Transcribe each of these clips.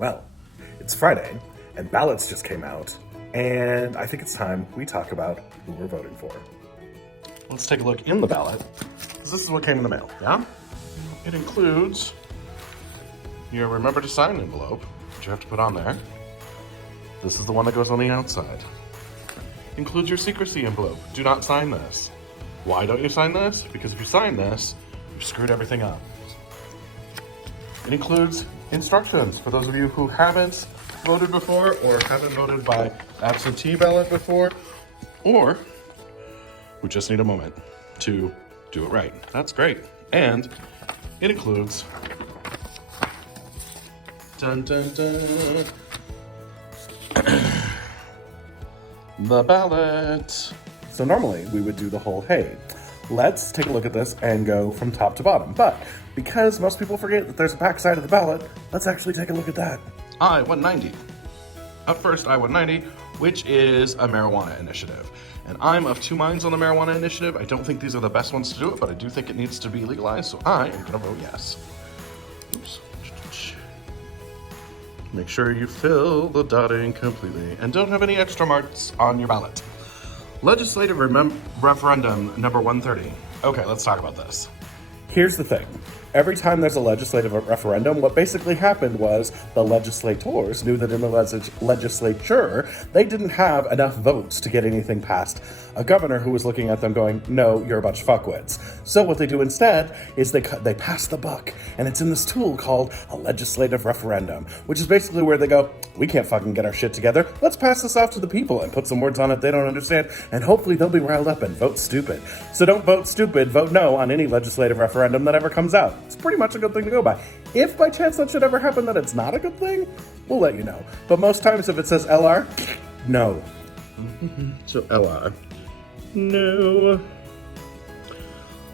Well, it's Friday, and ballots just came out, and I think it's time we talk about who we're voting for. Let's take a look in the ballot, because this is what came in the mail, yeah? It includes your remember to sign envelope, which you have to put on there. This is the one that goes on the outside. Includes your secrecy envelope. Do not sign this. Why don't you sign this? Because if you sign this, you've screwed everything up. It includes instructions for those of you who haven't voted before or haven't voted by absentee ballot before, or who just need a moment to do it right. That's great. And it includes dun dun dun the ballot. So normally we would do the whole, hey, let's take a look at this and go from top to bottom. But because most people forget that there's a back side of the ballot, let's actually take a look at that. I-190. Up first, I-190, which is a marijuana initiative. And I'm of two minds on the marijuana initiative. I don't think these are the best ones to do it, but I do think it needs to be legalized, so I am gonna vote yes. Oops. Make sure you fill the dotting completely and don't have any extra marks on your ballot. Legislative referendum number 130. Okay, let's talk about this. Here's the thing. Every time there's a legislative referendum, what basically happened was the legislators knew that in the legislature, they didn't have enough votes to get anything past a governor who was looking at them going, no, you're a bunch of fuckwits. So what they do instead is they pass the buck, and it's in this tool called a legislative referendum, which is basically where they go, we can't fucking get our shit together. Let's pass this off to the people and put some words on it they don't understand, and hopefully they'll be riled up and vote stupid. So don't vote stupid, vote no on any legislative referendum that ever comes out. It's pretty much a good thing to go by. If by chance that should ever happen that it's not a good thing, we'll let you know. But most times if it says LR, no. So LR, no.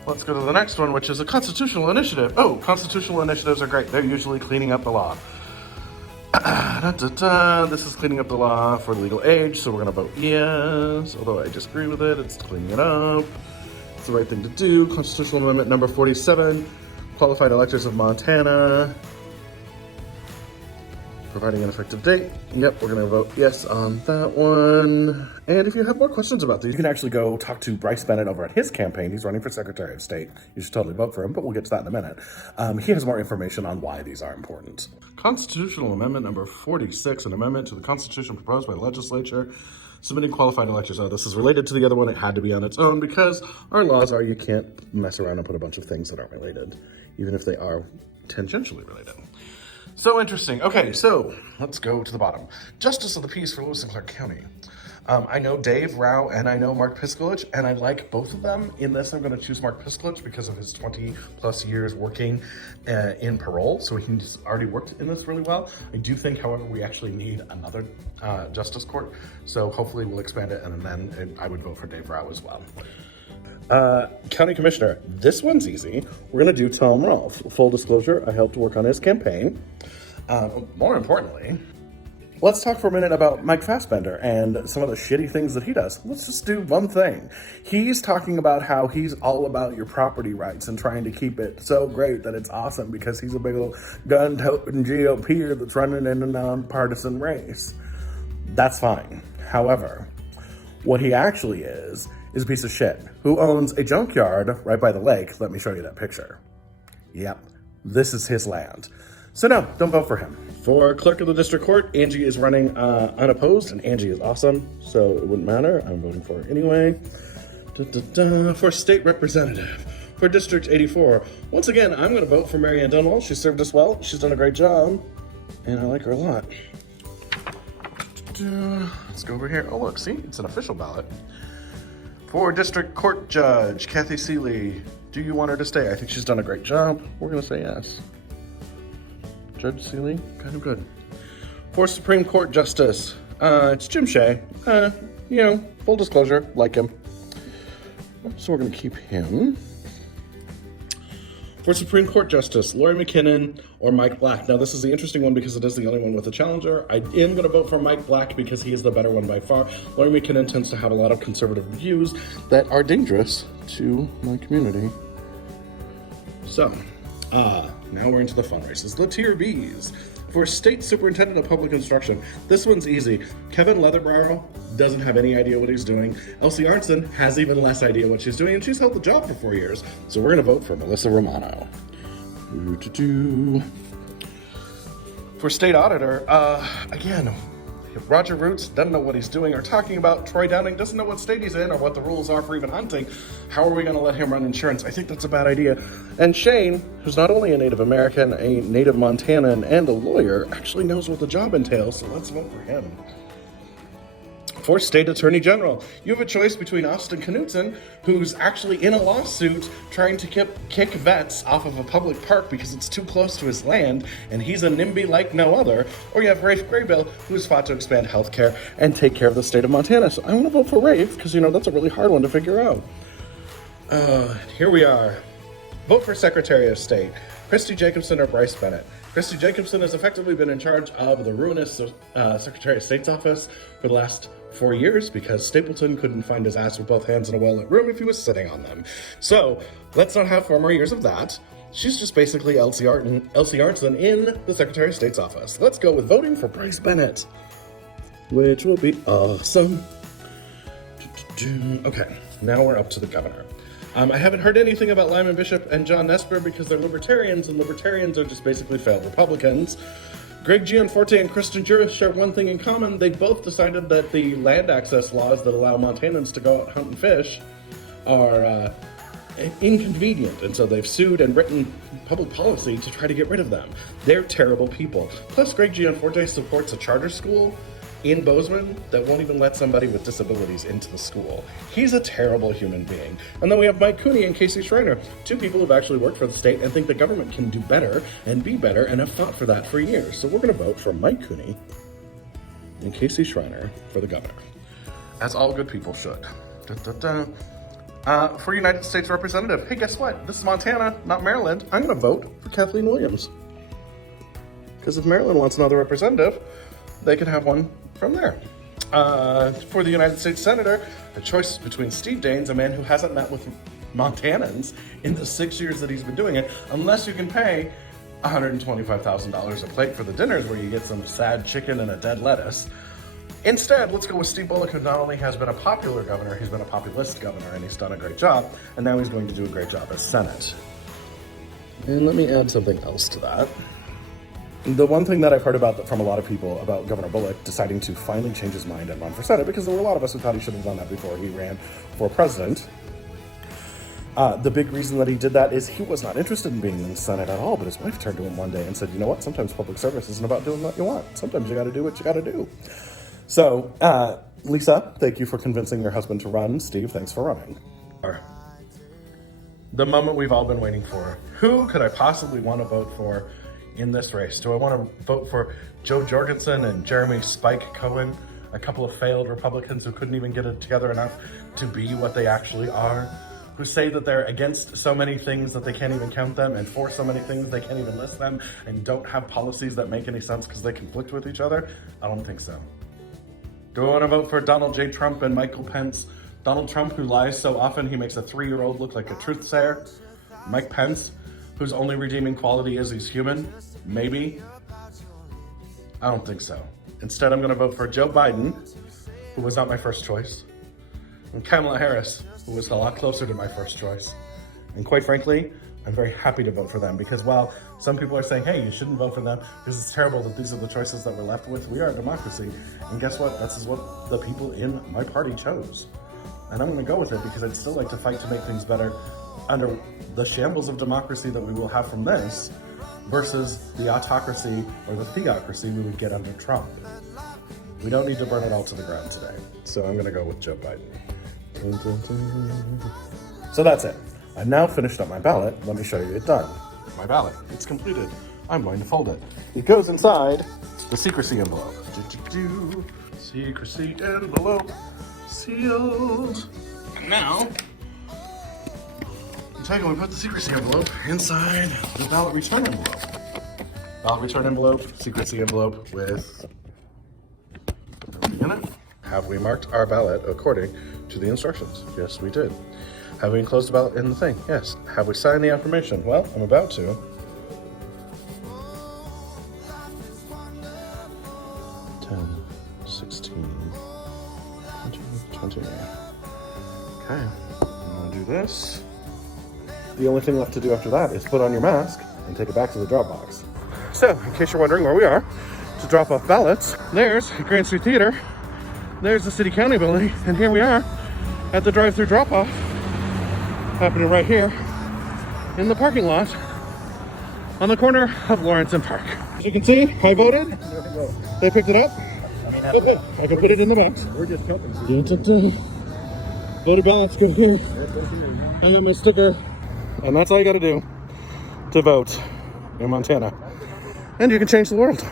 Let's go to the next one, which is a constitutional initiative. Oh, constitutional initiatives are great. They're usually cleaning up the law. This is cleaning up the law for legal age, so we're gonna vote yes. Although I disagree with it, it's cleaning it up. It's the right thing to do. Constitutional amendment number 47. Qualified electors of Montana, providing an effective date. Yep, we're gonna vote yes on that one. And if you have more questions about these, you can actually go talk to Bryce Bennett over at his campaign. He's running for Secretary of State. You should totally vote for him, but we'll get to that in a minute. He has more information on why these are important. Constitutional amendment number 46, an amendment to the Constitution proposed by the legislature, submitting qualified electors. Oh, this is related to the other one. It had to be on its own because our laws are you can't mess around and put a bunch of things that aren't related, even if they are tangentially related. So interesting. Okay, so let's go to the bottom. Justice of the Peace for Lewis and Clark County. I know Dave Rao and I know Mark Piskulich, and I like both of them. In this, I'm going to choose Mark Piskulich because of his 20 plus years working in parole. So he's already worked in this really well. I do think, however, we actually need another justice court. So hopefully we'll expand it, and then I would vote for Dave Rao as well. County Commissioner, this one's easy. We're gonna do Tom Rolfe. Full disclosure, I helped work on his campaign. More importantly, let's talk for a minute about Mike Fassbender and some of the shitty things that he does. Let's just do one thing. He's talking about how he's all about your property rights and trying to keep it so great that it's awesome because he's a big old gun-toting GOPer that's running in a nonpartisan race. That's fine. However, what he actually is a piece of shit who owns a junkyard right by the lake. Let me show you that picture. Yep, this is his land. So no, don't vote for him. For clerk of the district court, Angie is running unopposed, and Angie is awesome, so it wouldn't matter. I'm voting for her anyway. For state representative, for District 84, once again, I'm gonna vote for Marianne Dunwall. She served us well, she's done a great job, and I like her a lot. Let's go over here. Oh look, see, it's an official ballot. For District Court Judge, Kathy Seeley, do you want her to stay? I think she's done a great job. We're gonna say yes. Judge Seeley, kind of good. For Supreme Court Justice, it's Jim Shea. Full disclosure, like him. So we're gonna keep him. For Supreme Court Justice, Lori McKinnon or Mike Black. Now, this is the interesting one because it is the only one with a challenger. I am going to vote for Mike Black because he is the better one by far. Lori McKinnon tends to have a lot of conservative views that are dangerous to my community. So, Now we're into the fun races. The Tier Bs. For State Superintendent of Public Instruction, this one's easy. Kevin Leatherborough doesn't have any idea what he's doing. Elsie Arntzen has even less idea what she's doing, and she's held the job for 4 years. So we're going to vote for Melissa Romano. For State Auditor, again, Roger Roots doesn't know what he's doing or talking about. Troy Downing doesn't know what state he's in or what the rules are for even hunting. How are we going to let him run insurance? I think that's a bad idea. And Shane, who's not only a Native American, a Native Montanan, and a lawyer, actually knows what the job entails, so let's vote for him. For State Attorney General, you have a choice between Austin Knudsen, who's actually in a lawsuit trying to kick vets off of a public park because it's too close to his land, and he's a NIMBY like no other, or you have Rafe Graybill, who's fought to expand healthcare and take care of the state of Montana. So I want to vote for Rafe because, that's a really hard one to figure out. Here we are. Vote for Secretary of State, Christy Jacobson or Bryce Bennett. Christy Jacobson has effectively been in charge of the ruinous Secretary of State's office for the last 4 years because Stapleton couldn't find his ass with both hands in a well-lit room if he was sitting on them. So let's not have 4 more years of that. She's just basically Elsie Arntzen in the Secretary of State's office. Let's go with voting for Bryce Bennett, which will be awesome. Okay, now we're up to the governor. I haven't heard anything about Lyman Bishop and John Nesper because they're libertarians, and libertarians are just basically failed Republicans. Greg Gianforte and Kristen Juris share one thing in common. They both decided that the land access laws that allow Montanans to go out hunt and fish are inconvenient, and so they've sued and written public policy to try to get rid of them. They're terrible people. Plus, Greg Gianforte supports a charter school in Bozeman that won't even let somebody with disabilities into the school. He's a terrible human being. And then we have Mike Cooney and Casey Schreiner, 2 people who've actually worked for the state and think the government can do better and be better and have fought for that for years. So we're going to vote for Mike Cooney and Casey Schreiner for the governor, as all good people should. For United States Representative, hey, guess what? This is Montana, not Maryland. I'm going to vote for Kathleen Williams. Because if Maryland wants another representative, they could have one from there. For the United States Senator, the choice between Steve Daines, a man who hasn't met with Montanans in the 6 years that he's been doing it, unless you can pay $125,000 a plate for the dinners where you get some sad chicken and a dead lettuce. Instead, let's go with Steve Bullock, who not only has been a popular governor, he's been a populist governor, and he's done a great job, and now he's going to do a great job as Senate. And let me add something else to that. The one thing that I've heard about from a lot of people about Governor Bullock deciding to finally change his mind and run for Senate, because there were a lot of us who thought he should have done that before he ran for president. The big reason that he did that is he was not interested in being in the Senate at all, but his wife turned to him one day and said, you know what, sometimes public service isn't about doing what you want. Sometimes you got to do what you got to do. So, Lisa, thank you for convincing your husband to run. Steve, thanks for running. The moment we've all been waiting for. Who could I possibly want to vote for in this race? Do I want to vote for Joe Jorgensen and Jeremy Spike Cohen, a couple of failed Republicans who couldn't even get it together enough to be what they actually are, who say that they're against so many things that they can't even count them, and for so many things they can't even list them, and don't have policies that make any sense because they conflict with each other? I don't think so. Do I want to vote for Donald J. Trump and Michael Pence? Donald Trump, who lies so often he makes a 3-year-old look like a truth sayer. Mike Pence, whose only redeeming quality is he's human? Maybe. I don't think so. Instead, I'm going to vote for Joe Biden, who was not my first choice, and Kamala Harris, who was a lot closer to my first choice. And quite frankly, I'm very happy to vote for them because while some people are saying, hey, you shouldn't vote for them because it's terrible that these are the choices that we're left with, we are a democracy. And guess what? This is what the people in my party chose. And I'm going to go with it because I'd still like to fight to make things better under the shambles of democracy that we will have from this versus the autocracy or the theocracy we would get under Trump. We don't need to burn it all to the ground today. So I'm going to go with Joe Biden. So that's it. I've now finished up my ballot. Let me show you it done. My ballot. It's completed. I'm going to fold it. It goes inside the secrecy envelope. Secrecy envelope. Sealed. And now, I'm going to put the secrecy envelope inside the ballot return envelope. Ballot return envelope, secrecy envelope with everything in it. Have we marked our ballot according to the instructions? Yes, we did. Have we enclosed the ballot in the thing? Yes. Have we signed the affirmation? Well, I'm about to. 10, 16, 20, 20. Okay, I'm gonna do this. The only thing left to do after that is put on your mask and take it back to the drop box. So, in case you're wondering where we are, to drop off ballots, there's Grand Street Theater, there's the City County building, and here we are at the drive-through drop-off, happening right here in the parking lot on the corner of Lawrence and Park. As you can see, I voted. They picked it up. Okay, I can put it in the box. We're just helping. Voted ballots go here. I got my sticker. And that's all you gotta do to vote in Montana. And you can change the world.